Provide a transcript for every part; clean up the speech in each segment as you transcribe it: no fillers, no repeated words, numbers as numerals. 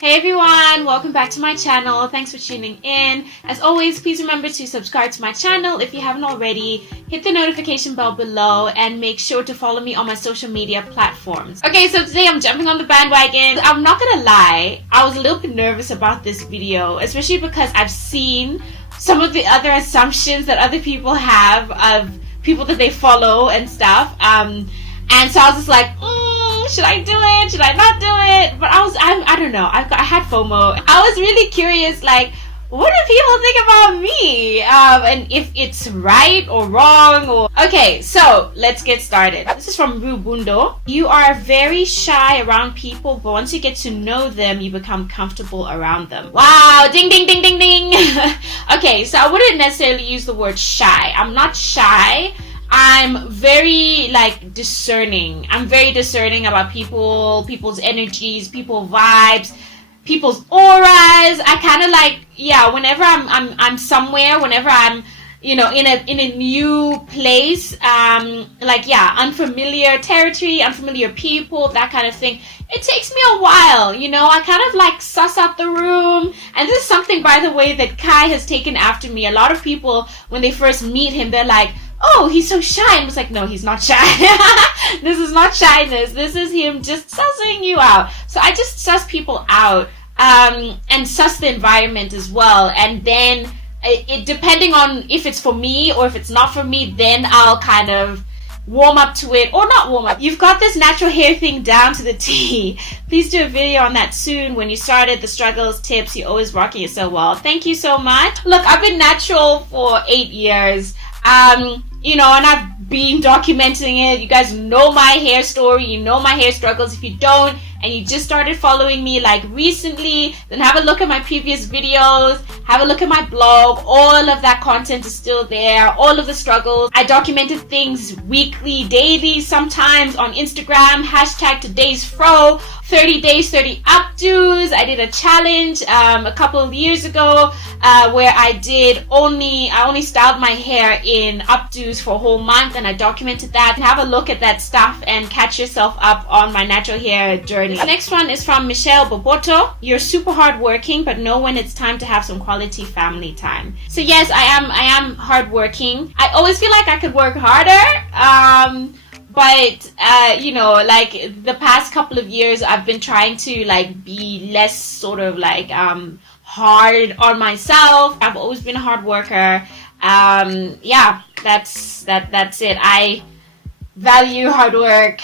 Hey everyone, welcome back to my channel. Thanks for tuning in. As always, please remember to subscribe to my channel if you haven't already. Hit the notification bell below and make sure to follow me on my social media platforms. Okay, so today I'm jumping on the bandwagon. I'm not gonna lie, I was a little bit nervous about this video, especially because I've seen some of the other assumptions that other people have of people that they follow and stuff. And so I was just like, should I do it? Should I not do it? But I don't know. I had FOMO. I was really curious, like, what do people think about me? And if it's right or wrong or... Okay, so let's get started. This is from Rubundo. You are very shy around people, but once you get to know them, you become comfortable around them. Wow, ding, ding, ding, ding, ding. Okay, so I wouldn't necessarily use the word shy. I'm not shy. I'm very discerning. I'm very discerning about people's energies, people's vibes, people's auras. I kind of whenever I'm somewhere, whenever I'm in a new place, unfamiliar territory, unfamiliar people, that kind of thing. It takes me a while, I kind of suss out the room. And this is something, by the way, that Kai has taken after me. A lot of people, when they first meet him, they're like, oh, he's so shy. And I was like, no, he's not shy. This is not shyness. This is him just sussing you out. So I just suss people out, and suss the environment as well. And then it depending on if it's for me or if it's not for me, then I'll kind of warm up to it or not warm up. You've got this natural hair thing down to the T. Please do a video on that soon. When you started, the struggles, tips, you're always rocking it so well. Thank you so much. Look, I've been natural for 8 years. And I've been documenting it. You guys know my hair story. You know my hair struggles. If you don't, and you just started following me recently, then have a look at my previous videos, have a look at my blog. All of that content is still there, all of the struggles. I documented things weekly, daily, sometimes on Instagram, hashtag today's fro, 30 days, 30 updos. I did a challenge a couple of years ago where I only styled my hair in updos for a whole month, and I documented that. Have a look at that stuff and catch yourself up on my natural hair journey. The next one is from Michelle Boboto. You're super hardworking, but know when it's time to have some quality family time. So yes, I am hardworking. I always feel like I could work harder. But the past couple of years, I've been trying to be less sort of hard on myself. I've always been a hard worker. That's it. I value hard work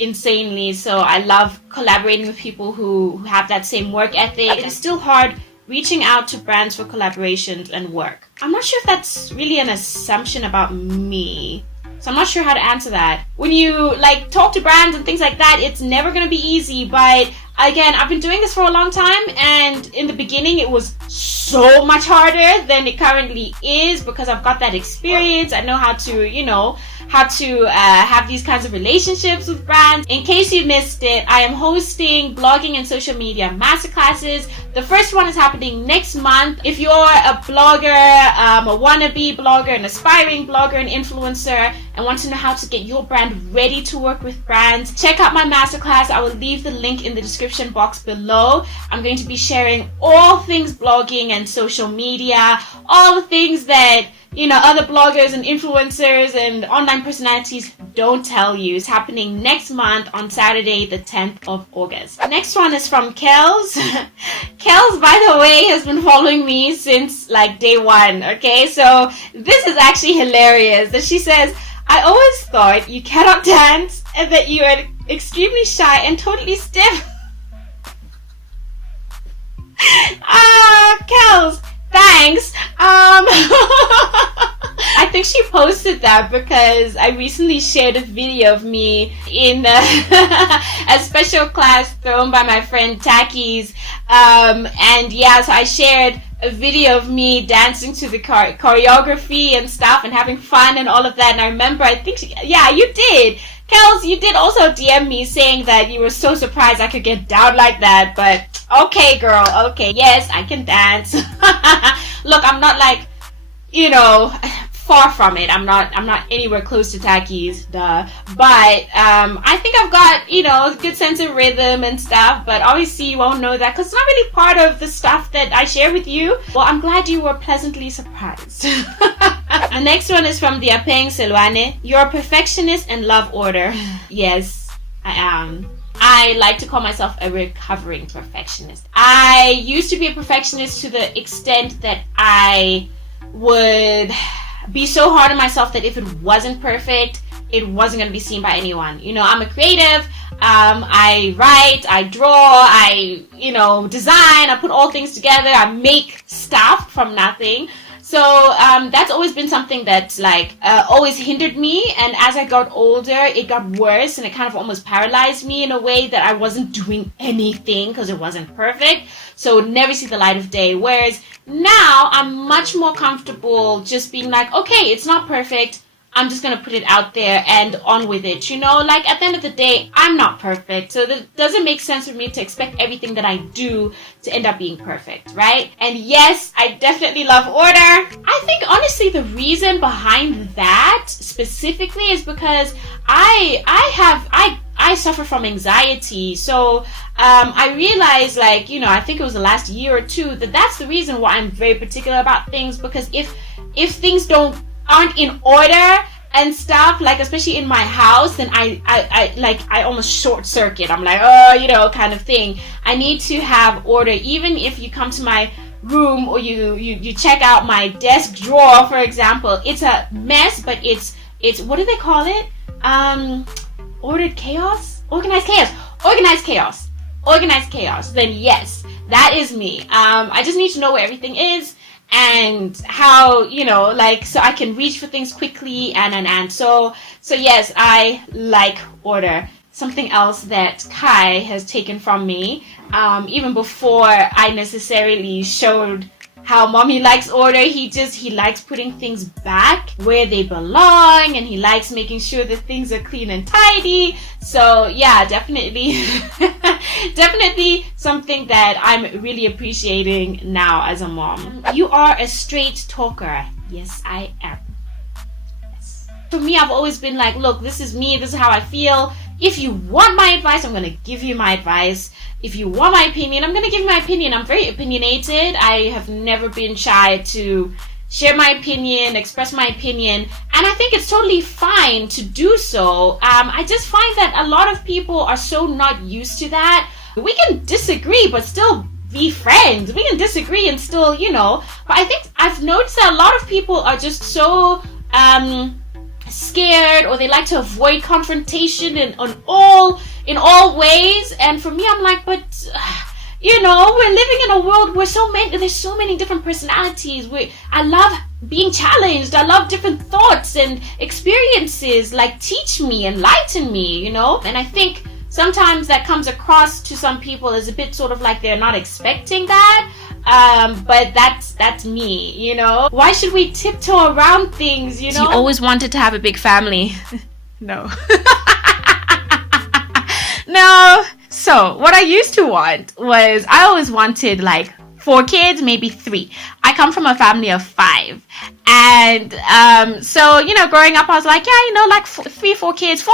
insanely, so I love collaborating with people who have that same work ethic. It's still hard reaching out to brands for collaborations and work. I'm not sure if that's really an assumption about me, so I'm not sure how to answer that. When you talk to brands and things like that, it's never going to be easy. But again, I've been doing this for a long time, and in the beginning it was so much harder than it currently is because I've got that experience. I know how to, have these kinds of relationships with brands. In case you missed it, I am hosting blogging and social media masterclasses. The first one is happening next month. If you're a blogger, a wannabe blogger, an aspiring blogger, an influencer, and want to know how to get your brand ready to work with brands, check out my masterclass. I will leave the link in the description box below. I'm going to be sharing all things blogging and social media, all the things that other bloggers and influencers and online personalities don't tell you. It's happening next month on Saturday, the 10th of August. The next one is from Kels. Kels, by the way, has been following me since day one. Okay, so this is actually hilarious. That she says, I always thought you cannot dance and that you are extremely shy and totally stiff. Kels, thanks. I think she posted that because I recently shared a video of me in a special class thrown by my friend Taki's. So I shared a video of me dancing to the choreography and stuff and having fun and all of that. And I remember, you did. Kels, you did also DM me saying that you were so surprised I could get down like that. But okay, girl, okay. Yes, I can dance. Look, I'm not far from it. I'm not anywhere close to Takis, duh. But I think I've got, you know, a good sense of rhythm and stuff. But obviously you won't know that because it's not really part of the stuff that I share with you. Well, I'm glad you were pleasantly surprised. The next one is from the Apeng Selwane. You're a perfectionist and love order. Yes, I am. I like to call myself a recovering perfectionist. I used to be a perfectionist to the extent that I would be so hard on myself that if it wasn't perfect, it wasn't going to be seen by anyone. You know, I'm a creative. I write, I draw, I, you know, design, I put all things together, I make stuff from nothing. So that's always been something that's like always hindered me. And as I got older, it got worse and it kind of almost paralyzed me in a way that I wasn't doing anything because it wasn't perfect. So it would never see the light of day. Whereas now I'm much more comfortable just being like, okay, it's not perfect. I'm just going to put it out there and on with it. You know, like at the end of the day, I'm not perfect. So it doesn't make sense for me to expect everything that I do to end up being perfect, right? And yes, I definitely love order. I think honestly the reason behind that specifically is because I suffer from anxiety. So I realized, like, you know, I think it was the last year or two that's the reason why I'm very particular about things, because if things aren't in order and stuff, like especially in my house, then I almost short circuit. I'm like, oh, you know, kind of thing. I need to have order. Even if you come to my room or you check out my desk drawer, for example, it's a mess, but it's what do they call it? Organized chaos. Then yes, that is me. I just need to know where everything is and how, you know, like, so I can reach for things quickly and so yes, I like order. Something else that Kai has taken from me, even before I necessarily showed how mommy likes order, he likes putting things back where they belong, and he likes making sure that things are clean and tidy. So yeah, definitely definitely something that I'm really appreciating now as a mom. You are a straight talker. Yes, I am. Yes. For me, I've always been like, look, this is me, this is how I feel. If you want my advice, I'm going to give you my advice. If you want my opinion, I'm going to give you my opinion. I'm very opinionated. I have never been shy to share my opinion, express my opinion, and I think it's totally fine to do so. I just find that a lot of people are so not used to that. We can disagree, but still be friends. We can disagree and still, you know, but I think I've noticed that a lot of people are just so scared, or they like to avoid confrontation in all ways. And for me, I'm like, but you know, we're living in a world where there's so many different personalities. I love being challenged. I love different thoughts and experiences. Like, teach me, enlighten me, you know. And I think sometimes that comes across to some people as a bit sort of like they're not expecting that. But that's me, you know. Why should we tiptoe around things, you know? You always wanted to have a big family. No. No. So what I used to want was, I always wanted like 4 kids, maybe 3. I come from a family of 5. And so, you know, growing up, I was like, yeah, you know, like 4 kids.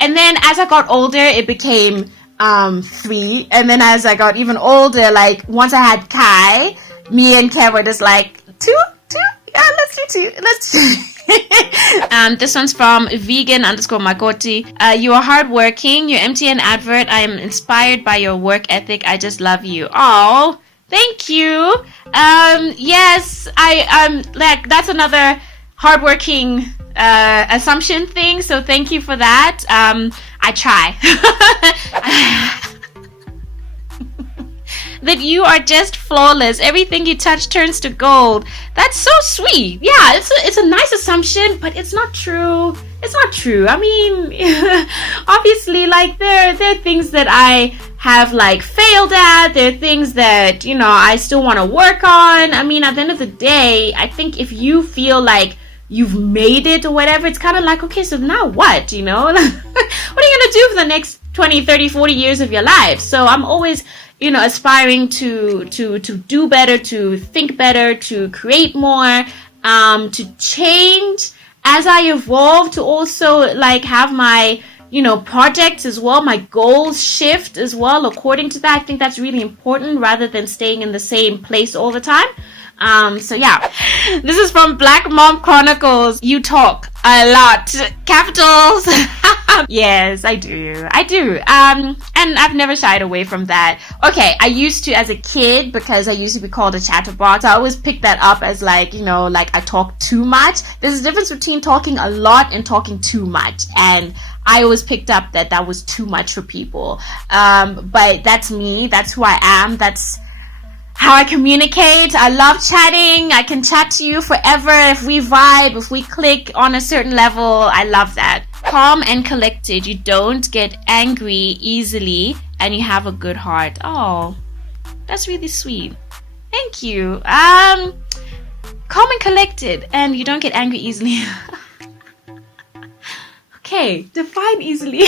And then as I got older, it became 3. And then as I got even older, like once I had Kai, me and Kev were just like, 2? Yeah, let's do 2. Let's do. This one's from vegan_makoti. You are hardworking. Your MTN advert. I am inspired by your work ethic. I just love you. Oh, thank you. Yes, I'm like, that's another hardworking assumption thing. So thank you for that. I try. That you are just flawless. Everything you touch turns to gold. That's so sweet. Yeah, it's a nice assumption, but it's not true. It's not true. I mean, obviously, like there are things that I have like failed at. There are things that, you know, I still want to work on. I mean, at the end of the day, I think if you feel like you've made it or whatever, it's kind of like, okay, so now what, you know? What are you going to do for the next 20, 30, 40 years of your life? So I'm always, you know, aspiring to do better, to think better, to create more. to change as I evolve, to also like have my, projects as well, my goals shift as well according to that. I think that's really important rather than staying in the same place all the time. So yeah, this is from Black Mom Chronicles. You talk a lot. Capitals. Yes, I do. And I've never shied away from that. Okay, I used to as a kid, because I used to be called a chatterbox. I always picked that up as like, like I talk too much. There's a difference between talking a lot and talking too much. And I always picked up that was too much for people. But that's me. That's who I am. That's how I communicate. I love chatting. I can chat to you forever if we vibe, if we click on a certain level. I love that. Calm and collected. You don't get angry easily and you have a good heart. Oh, that's really sweet. Thank you. Calm and collected and you don't get angry easily. Okay, define easily.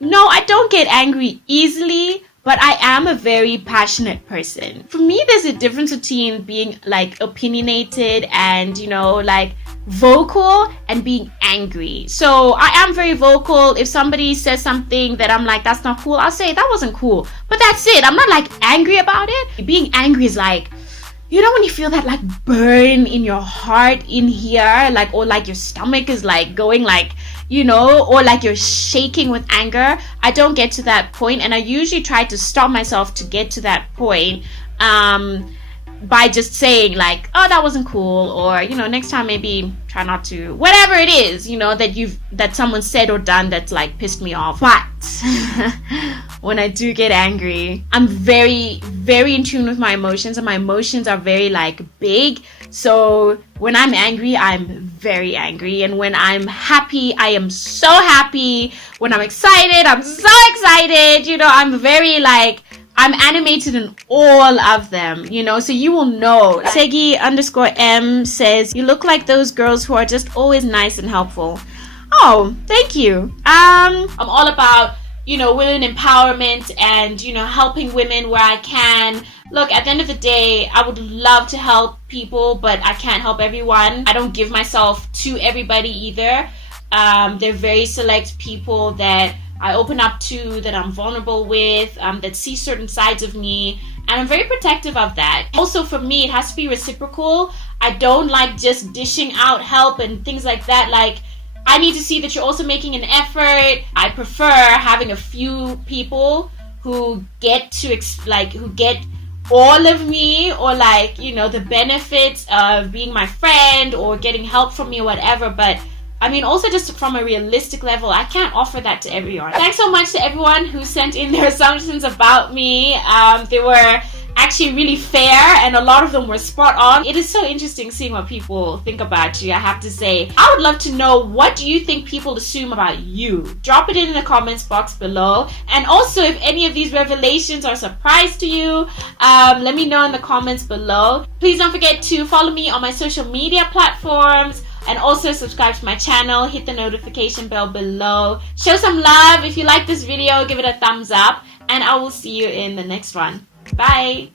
No, I don't get angry easily, but I am a very passionate person. For me, there's a difference between being like opinionated and, like vocal and being angry. So I am very vocal. If somebody says something that I'm like, that's not cool, I'll say that wasn't cool. But that's it. I'm not like angry about it. Being angry is like, when you feel that like burn in your heart in here, like, or like your stomach is like going like, or like you're shaking with anger. I don't get to that point, and I usually try to stop myself to get to that point by just saying like, oh, that wasn't cool, or next time maybe try not to, whatever it is that someone said or done that's like pissed me off. But when I do get angry, I'm very, very in tune with my emotions, and my emotions are very like big. So when I'm angry, I'm very angry, and when I'm happy, I am so happy. When I'm excited, I'm so excited. I'm very like, I'm animated in all of them, so you will know. Segi_M says, you look like those girls who are just always nice and helpful. Oh, thank you. I'm all about, women empowerment and, helping women where I can. Look, at the end of the day, I would love to help people, but I can't help everyone. I don't give myself to everybody either. They're very select people that I open up to, that I'm vulnerable with, that see certain sides of me, and I'm very protective of that. Also, for me, it has to be reciprocal. I don't like just dishing out help and things like that. Like, I need to see that you're also making an effort. I prefer having a few people who get to who get all of me, or like, the benefits of being my friend or getting help from me or whatever. But I mean, also just from a realistic level, I can't offer that to everyone. Thanks so much to everyone who sent in their assumptions about me. They were actually really fair, and a lot of them were spot on. It is so interesting seeing what people think about you, I have to say. I would love to know, what do you think people assume about you? Drop it in the comments box below. And also, if any of these revelations are a surprise to you, let me know in the comments below. Please don't forget to follow me on my social media platforms, and also subscribe to my channel. Hit the notification bell below. Show some love. If you like this video, give it a thumbs up, and I will see you in the next one. Bye.